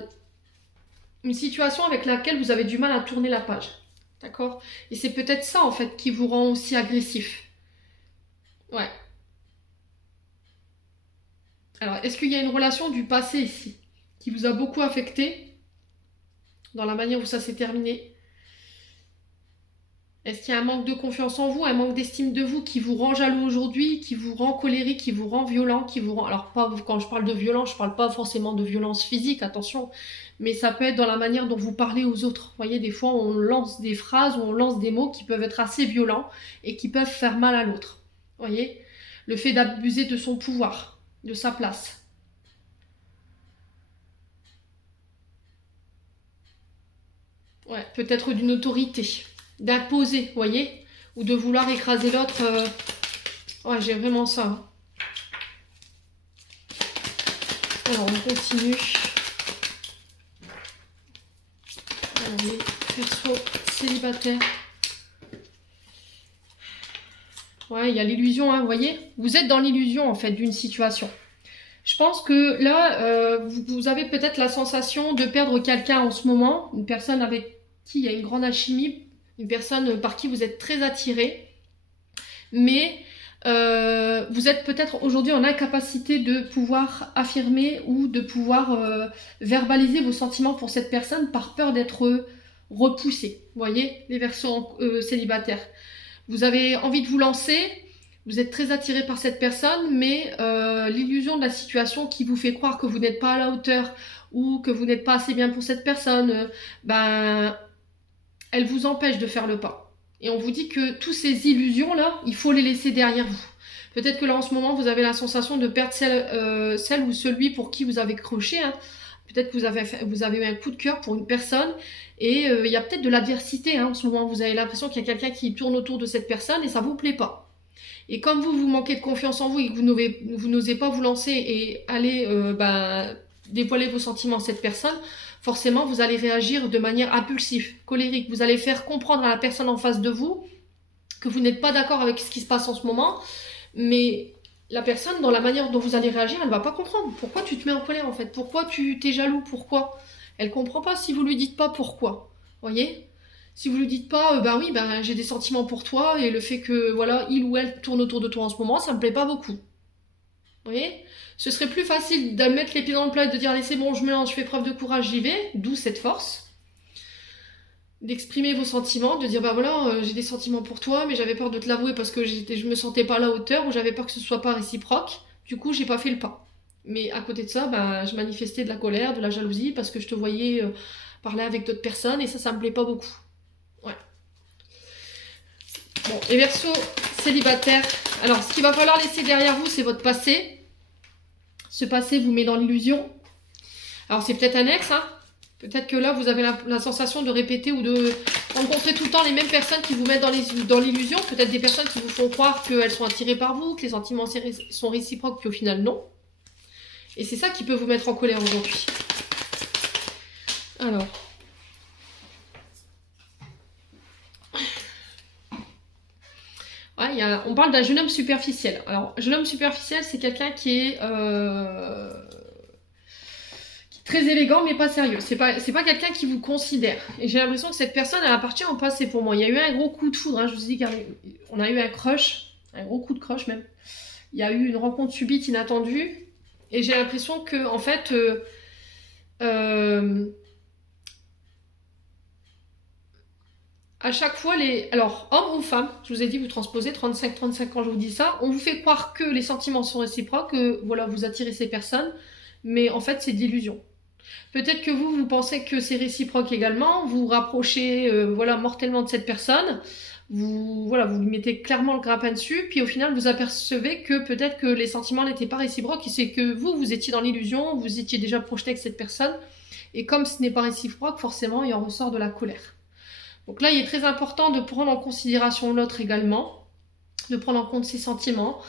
Une situation avec laquelle vous avez du mal à tourner la page. D'accord? Et c'est peut-être ça, en fait, qui vous rend aussi agressif. Ouais. Alors, est-ce qu'il y a une relation du passé ici qui vous a beaucoup affecté dans la manière où ça s'est terminé? Est-ce qu'il y a un manque de confiance en vous, un manque d'estime de vous qui vous rend jaloux aujourd'hui, qui vous rend colérique, qui vous rend violent, qui vous rend... Alors, pas, quand je parle de violence, je parle pas forcément de violence physique, attention, mais ça peut être dans la manière dont vous parlez aux autres. Vous voyez, des fois, on lance des phrases ou on lance des mots qui peuvent être assez violents et qui peuvent faire mal à l'autre. Vous voyez? Le fait d'abuser de son pouvoir, de sa place. Ouais, peut-être d'une autorité. D'imposer, vous voyez, ou de vouloir écraser l'autre. Ouais, j'ai vraiment ça. Hein. Alors, on continue. Alors, les Verseaux célibataires. Ouais, il y a l'illusion, hein, vous voyez. Vous êtes dans l'illusion, en fait, d'une situation. Je pense que là, vous avez peut-être la sensation de perdre quelqu'un en ce moment. Une personne avec qui il y a une grande alchimie. Une personne par qui vous êtes très attiré, mais vous êtes peut-être aujourd'hui en incapacité de pouvoir affirmer ou de pouvoir verbaliser vos sentiments pour cette personne par peur d'être repoussé. Vous voyez, les Verseaux célibataires. Vous avez envie de vous lancer, vous êtes très attiré par cette personne, mais l'illusion de la situation qui vous fait croire que vous n'êtes pas à la hauteur ou que vous n'êtes pas assez bien pour cette personne, elle vous empêche de faire le pas. Et on vous dit que toutes ces illusions-là, il faut les laisser derrière vous. Peut-être que là, en ce moment, vous avez la sensation de perdre celle ou celui pour qui vous avez croché. Hein. Peut-être que vous avez eu un coup de cœur pour une personne. Et il y a peut-être de l'adversité hein, en ce moment. Vous avez l'impression qu'il y a quelqu'un qui tourne autour de cette personne et ça ne vous plaît pas. Et comme vous manquez de confiance en vous et que vous n'osez pas vous lancer et aller dévoiler vos sentiments à cette personne, forcément, vous allez réagir de manière impulsive, colérique. Vous allez faire comprendre à la personne en face de vous que vous n'êtes pas d'accord avec ce qui se passe en ce moment, mais la personne, dans la manière dont vous allez réagir, elle ne va pas comprendre. Pourquoi tu te mets en colère, en fait? Pourquoi tu t'es jaloux? Pourquoi? Elle ne comprend pas si vous lui dites pas pourquoi. Voyez? Si vous lui dites pas, j'ai des sentiments pour toi, et le fait que, voilà, il ou elle tourne autour de toi en ce moment, ça me plaît pas beaucoup. Vous voyez? Ce serait plus facile de mettre les pieds dans le plat et de dire allez c'est bon, je me lance, je fais preuve de courage, j'y vais, d'où cette force. D'exprimer vos sentiments, de dire j'ai des sentiments pour toi, mais j'avais peur de te l'avouer parce que je me sentais pas à la hauteur ou j'avais peur que ce soit pas réciproque. Du coup, j'ai pas fait le pas. Mais à côté de ça, je manifestais de la colère, de la jalousie parce que je te voyais parler avec d'autres personnes et ça me plaît pas beaucoup. Ouais. Bon, les Verseaux célibataires. Alors, ce qu'il va falloir laisser derrière vous, c'est votre passé. Ce passé vous met dans l'illusion. Alors, c'est peut-être un ex, hein. Peut-être que là, vous avez la sensation de répéter ou de rencontrer tout le temps les mêmes personnes qui vous mettent dans l'illusion. Peut-être des personnes qui vous font croire qu'elles sont attirées par vous, que les sentiments sont réciproques, puis au final, non. Et c'est ça qui peut vous mettre en colère aujourd'hui. Alors. Ouais, on parle d'un jeune homme superficiel. Alors, jeune homme superficiel, c'est quelqu'un qui est très élégant, mais pas sérieux. C'est pas quelqu'un qui vous considère. Et j'ai l'impression que cette personne, elle appartient au passé pour moi. Il y a eu un gros coup de foudre, hein. Je vous ai dit qu'on a eu un crush, un gros coup de crush même. Il y a eu une rencontre subite, inattendue. Et j'ai l'impression que, en fait, à chaque fois, alors, homme ou femme, je vous ai dit, vous transposez 35 ans, je vous dis ça, on vous fait croire que les sentiments sont réciproques, que voilà, vous attirez ces personnes, mais en fait, c'est de l'illusion. Peut-être que vous pensez que c'est réciproque également, vous vous rapprochez voilà, mortellement de cette personne, vous lui mettez clairement le grappin dessus, puis au final, vous apercevez que peut-être que les sentiments n'étaient pas réciproques, et c'est que vous étiez dans l'illusion, vous étiez déjà projeté avec cette personne, et comme ce n'est pas réciproque, forcément, il en ressort de la colère. Donc là, il est très important de prendre en considération l'autre également, de prendre en compte ses sentiments,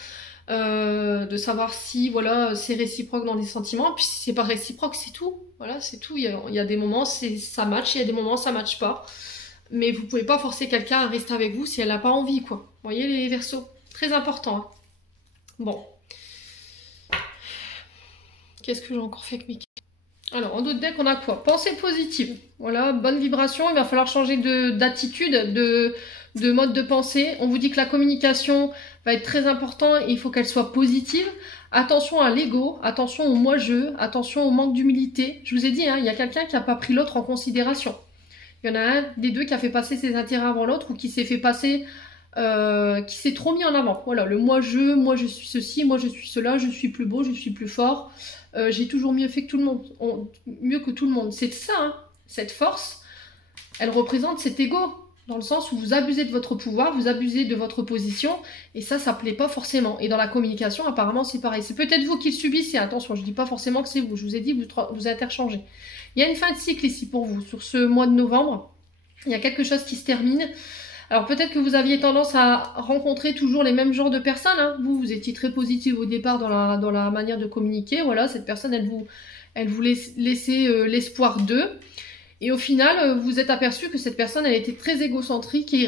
de savoir si voilà c'est réciproque dans les sentiments, puis si c'est pas réciproque, c'est tout. Voilà, c'est tout. Il y a des moments ça match, il y a des moments ça match pas. Mais vous pouvez pas forcer quelqu'un à rester avec vous si elle n'a pas envie, quoi. Vous voyez les Verseaux, très important. Hein. Bon. Qu'est-ce que j'ai encore fait avec mes... Alors, en d'autres decks, on a quoi? Pensée positive. Voilà, bonne vibration. Il va falloir changer d'attitude, de mode de pensée. On vous dit que la communication va être très importante et il faut qu'elle soit positive. Attention à l'ego, attention au moi-je, attention au manque d'humilité. Je vous ai dit, hein, il y a quelqu'un qui n'a pas pris l'autre en considération. Il y en a un des deux qui a fait passer ses intérêts avant l'autre ou qui s'est fait passer... qui s'est trop mis en avant. Voilà, le moi je suis ceci, moi je suis cela, je suis plus beau, je suis plus fort. J'ai toujours mieux fait que tout le monde, mieux que tout le monde. C'est ça, hein, cette force, elle représente cet ego, dans le sens où vous abusez de votre pouvoir, vous abusez de votre position, et ça plaît pas forcément. Et dans la communication, apparemment, c'est pareil. C'est peut-être vous qui le subissez, attention, je dis pas forcément que c'est vous, je vous ai dit, vous interchangez. Il y a une fin de cycle ici pour vous, sur ce mois de novembre, il y a quelque chose qui se termine. Alors peut-être que vous aviez tendance à rencontrer toujours les mêmes genres de personnes. Hein. Vous étiez très positive au départ dans la manière de communiquer. Voilà, cette personne, elle vous laissait l'espoir d'eux. Et au final, vous êtes aperçu que cette personne, elle était très égocentrique et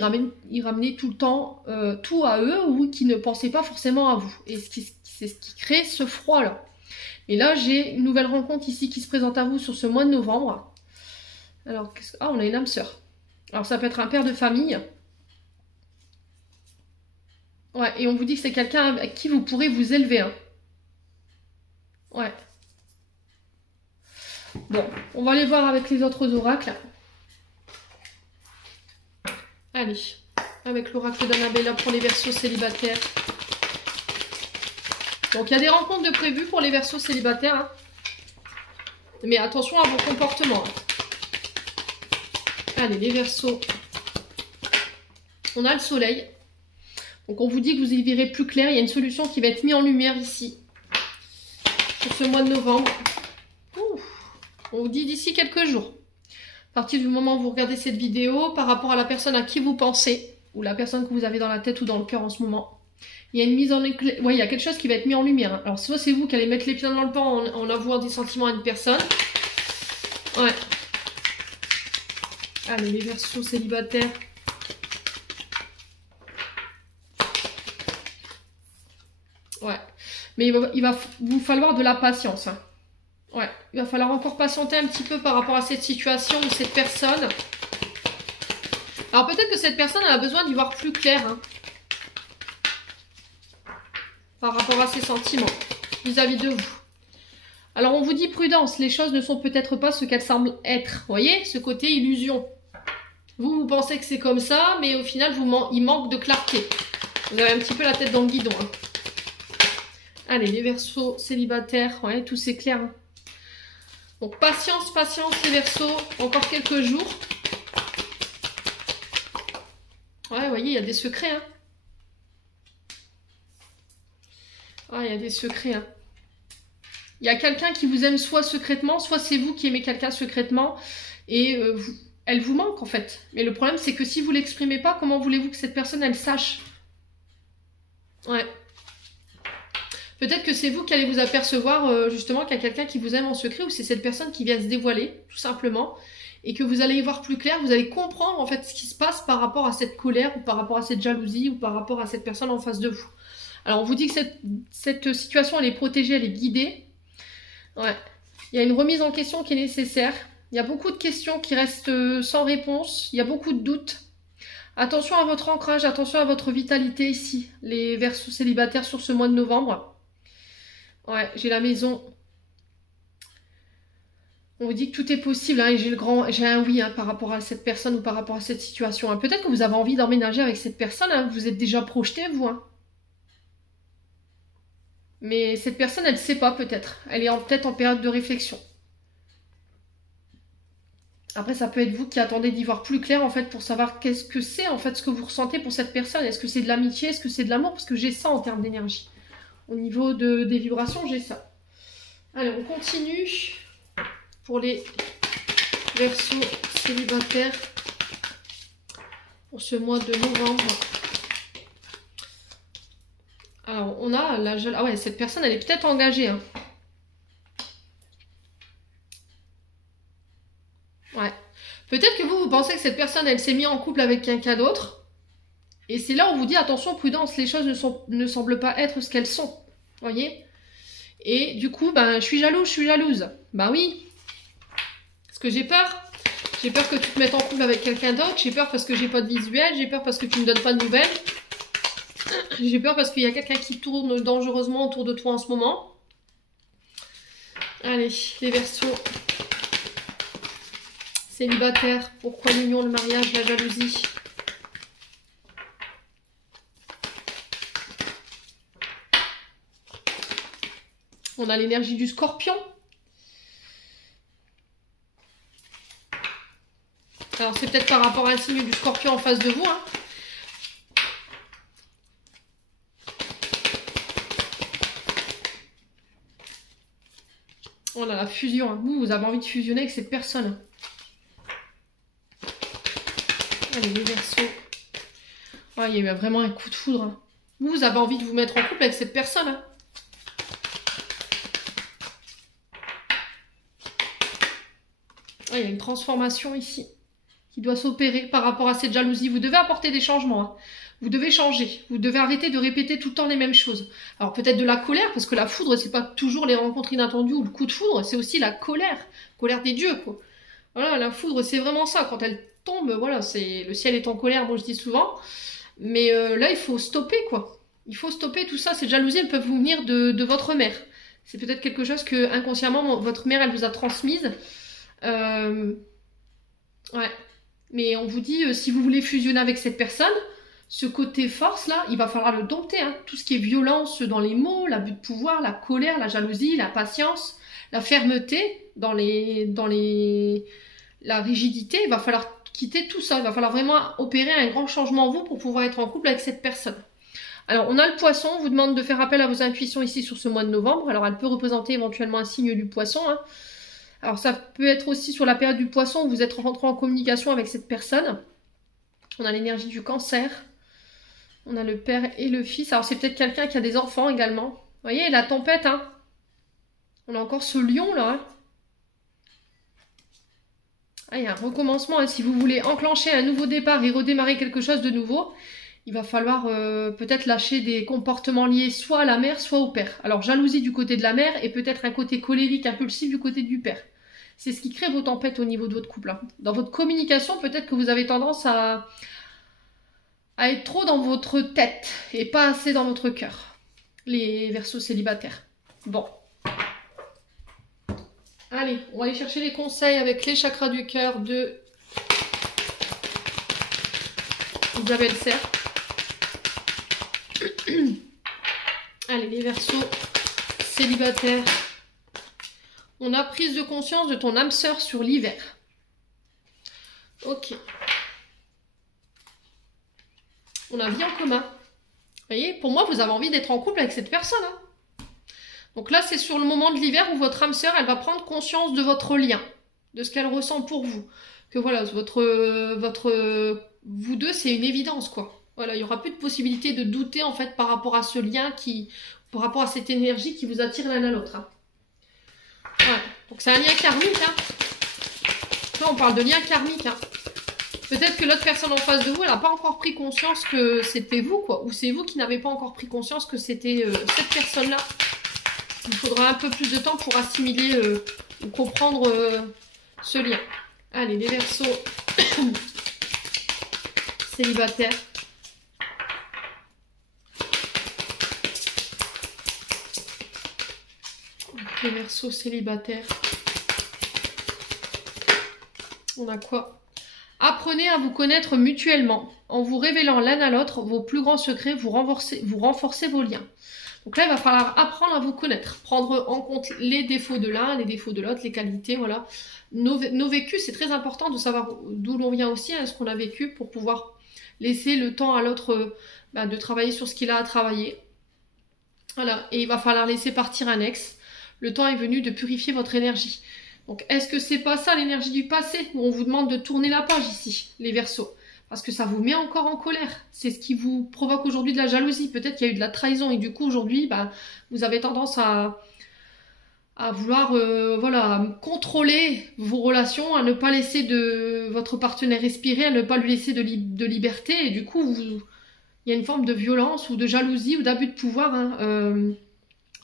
il ramenait tout le temps tout à eux ou qui ne pensait pas forcément à vous. Et c'est ce qui crée ce froid-là. Et là, j'ai une nouvelle rencontre ici qui se présente à vous sur ce mois de novembre. Alors, on a une âme sœur. Alors ça peut être un père de famille. Ouais, et on vous dit que c'est quelqu'un avec qui vous pourrez vous élever. Hein. Ouais. Bon, on va aller voir avec les autres oracles. Allez, avec l'oracle d'Annabella pour les Verseaux célibataires. Donc il y a des rencontres de prévues pour les Verseaux célibataires. Hein. Mais attention à vos comportements. Hein. Allez, les Verseaux. On a le soleil. Donc on vous dit que vous y verrez plus clair. Il y a une solution qui va être mise en lumière ici. Sur ce mois de novembre. Ouh. On vous dit d'ici quelques jours. À partir du moment où vous regardez cette vidéo, par rapport à la personne à qui vous pensez, ou la personne que vous avez dans la tête ou dans le cœur en ce moment, il y a une mise en éclair. Ouais, il y a quelque chose qui va être mis en lumière. Hein. Alors soit c'est vous qui allez mettre les pieds dans le pain en avouant des sentiments à une personne. Ouais. Allez, les Verseaux célibataires. Ouais, mais il va vous falloir de la patience. Hein. Ouais, il va falloir encore patienter un petit peu par rapport à cette situation ou cette personne. Alors peut-être que cette personne elle a besoin d'y voir plus clair. Hein, par rapport à ses sentiments vis-à-vis de vous. Alors on vous dit prudence, les choses ne sont peut-être pas ce qu'elles semblent être. Vous voyez, ce côté illusion. Vous pensez que c'est comme ça, mais au final, il manque de clarté. Vous avez un petit peu la tête dans le guidon. Hein. Allez, les Verseaux célibataires, ouais, tout c'est clair. Hein. Donc, patience, patience, les Verseaux. Encore quelques jours. Ouais, vous voyez, il y a des secrets. Hein. Ah, il y a des secrets. Hein. Il y a quelqu'un qui vous aime soit secrètement, soit c'est vous qui aimez quelqu'un secrètement et elle vous manque en fait. Mais le problème c'est que si vous l'exprimez pas, comment voulez-vous que cette personne elle sache? Ouais. Peut-être que c'est vous qui allez vous apercevoir justement qu'il y a quelqu'un qui vous aime en secret ou c'est cette personne qui vient se dévoiler, tout simplement. Et que vous allez y voir plus clair, vous allez comprendre en fait ce qui se passe par rapport à cette colère ou par rapport à cette jalousie ou par rapport à cette personne en face de vous. Alors on vous dit que cette situation elle est protégée, elle est guidée. Ouais. Il y a une remise en question qui est nécessaire. Il y a beaucoup de questions qui restent sans réponse. Il y a beaucoup de doutes. Attention à votre ancrage, attention à votre vitalité ici, les Verseaux célibataires sur ce mois de novembre. Ouais, j'ai la maison. On vous dit que tout est possible, hein, et j'ai un oui hein, par rapport à cette personne ou par rapport à cette situation. Hein. Peut-être que vous avez envie d'emménager avec cette personne, hein, vous êtes déjà projeté, vous. Hein. Mais cette personne, elle ne sait pas peut-être. Elle est peut-être en période de réflexion. Après, ça peut être vous qui attendez d'y voir plus clair en fait pour savoir qu'est-ce que c'est en fait ce que vous ressentez pour cette personne. Est-ce que c'est de l'amitié? Est-ce que c'est de l'amour? Parce que j'ai ça en termes d'énergie. Au niveau des vibrations, j'ai ça. Allez, on continue pour les Verseaux célibataires pour ce mois de novembre. Alors, on a la... Ah ouais, cette personne, elle est peut-être engagée. Hein. Ouais. Peut-être que vous pensez que cette personne, elle s'est mise en couple avec quelqu'un d'autre. Et c'est là où on vous dit, attention, prudence, les choses ne semblent pas être ce qu'elles sont. Vous voyez? Et du coup, ben, je suis jalouse. Bah oui. Parce que j'ai peur. J'ai peur que tu te mettes en couple avec quelqu'un d'autre. J'ai peur parce que j'ai pas de visuel. J'ai peur parce que tu me donnes pas de nouvelles. J'ai peur parce qu'il y a quelqu'un qui tourne dangereusement autour de toi en ce moment. Allez, les Verseaux célibataires. Pourquoi l'union, le mariage, la jalousie? On a l'énergie du Scorpion. Alors c'est peut-être par rapport à un signe du Scorpion en face de vous. Hein. On a la fusion. Hein. Vous avez envie de fusionner avec cette personne. Allez, les Verseaux. Ah, il y a eu vraiment un coup de foudre. Hein. Vous avez envie de vous mettre en couple avec cette personne. Hein. Ah, il y a une transformation ici qui doit s'opérer par rapport à cette jalousie. Vous devez apporter des changements. Hein. Vous devez changer. Vous devez arrêter de répéter tout le temps les mêmes choses. Alors peut-être de la colère, parce que la foudre, c'est pas toujours les rencontres inattendues ou le coup de foudre, c'est aussi la colère. Colère des dieux, quoi. Voilà, la foudre, c'est vraiment ça. Quand elle tombe, voilà, c'est le ciel est en colère, moi je dis souvent. Mais là, il faut stopper, quoi. Il faut stopper tout ça. Cette jalousie, elle peut vous venir de votre mère. C'est peut-être quelque chose que inconsciemment, votre mère, elle vous a transmise. Ouais. Mais on vous dit, si vous voulez fusionner avec cette personne, ce côté force là, il va falloir le dompter. Hein. Tout ce qui est violence dans les mots, l'abus de pouvoir, la colère, la jalousie, la patience, la fermeté, la rigidité, il va falloir quitter tout ça. Il va falloir vraiment opérer un grand changement en vous pour pouvoir être en couple avec cette personne. Alors, on a le poisson, on vous demande de faire appel à vos intuitions ici sur ce mois de novembre. Alors, elle peut représenter éventuellement un signe du poisson. Hein. Alors, ça peut être aussi sur la période du poisson où vous êtes rentré en communication avec cette personne. On a l'énergie du cancer. On a le père et le fils. Alors, c'est peut-être quelqu'un qui a des enfants également. Vous voyez, la tempête, hein. On a encore ce lion, là. Hein. Ah, il y a un recommencement. Hein. Si vous voulez enclencher un nouveau départ et redémarrer quelque chose de nouveau, il va falloir peut-être lâcher des comportements liés soit à la mère, soit au père. Alors, jalousie du côté de la mère et peut-être un côté colérique, impulsif du côté du père. C'est ce qui crée vos tempêtes au niveau de votre couple. Hein. Dans votre communication, peut-être que vous avez tendance à être trop dans votre tête et pas assez dans votre cœur. Les Verseaux célibataires. Bon. Allez, on va aller chercher les conseils avec les chakras du cœur de Isabelle Serre. Allez, les Verseaux célibataires. On a prise de conscience de ton âme sœur sur l'hiver. Ok. On a vie en commun. Vous voyez, pour moi, vous avez envie d'être en couple avec cette personne. Hein. Donc là, c'est sur le moment de l'hiver où votre âme sœur, elle va prendre conscience de votre lien, de ce qu'elle ressent pour vous. Que voilà, vous deux, c'est une évidence, quoi. Voilà, il n'y aura plus de possibilité de douter, en fait, par rapport à ce lien par rapport à cette énergie qui vous attire l'un à l'autre. Hein. Voilà. Donc c'est un lien karmique, hein. Là, on parle de lien karmique, hein. Peut-être que l'autre personne en face de vous, elle n'a pas encore pris conscience que c'était vous, quoi. Ou c'est vous qui n'avez pas encore pris conscience que c'était cette personne-là. Il faudra un peu plus de temps pour assimiler ou comprendre ce lien. Allez, les Verseaux célibataires. Les Verseaux célibataires. On a quoi? Apprenez à vous connaître mutuellement. En vous révélant l'un à l'autre vos plus grands secrets, vous renforcez vos liens. Donc là, il va falloir apprendre à vous connaître. Prendre en compte les défauts de l'un, les défauts de l'autre, les qualités, voilà. Nos vécus, c'est très important de savoir d'où l'on vient aussi, hein, ce qu'on a vécu, pour pouvoir laisser le temps à l'autre de travailler sur ce qu'il a à travailler. Voilà, et il va falloir laisser partir un ex. Le temps est venu de purifier votre énergie. Donc, est-ce que c'est pas ça l'énergie du passé où on vous demande de tourner la page ici, les Verseaux? Parce que ça vous met encore en colère. C'est ce qui vous provoque aujourd'hui de la jalousie. Peut-être qu'il y a eu de la trahison et du coup aujourd'hui, vous avez tendance à vouloir voilà, contrôler vos relations, à ne pas laisser votre partenaire respirer, à ne pas lui laisser de liberté. Et du coup, il y a une forme de violence ou de jalousie ou d'abus de pouvoir, hein,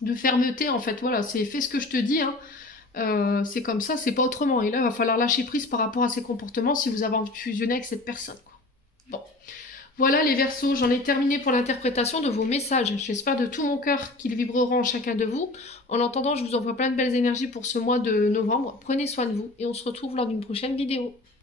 de fermeté en fait. Voilà, c'est fais ce que je te dis, hein. C'est comme ça, c'est pas autrement. Et là, il va falloir lâcher prise par rapport à ces comportements si vous avez envie de fusionner avec cette personne, quoi. Bon, voilà les Verseaux, j'en ai terminé pour l'interprétation de vos messages. J'espère de tout mon cœur qu'ils vibreront en chacun de vous. En attendant, je vous envoie plein de belles énergies pour ce mois de novembre. Prenez soin de vous et on se retrouve lors d'une prochaine vidéo.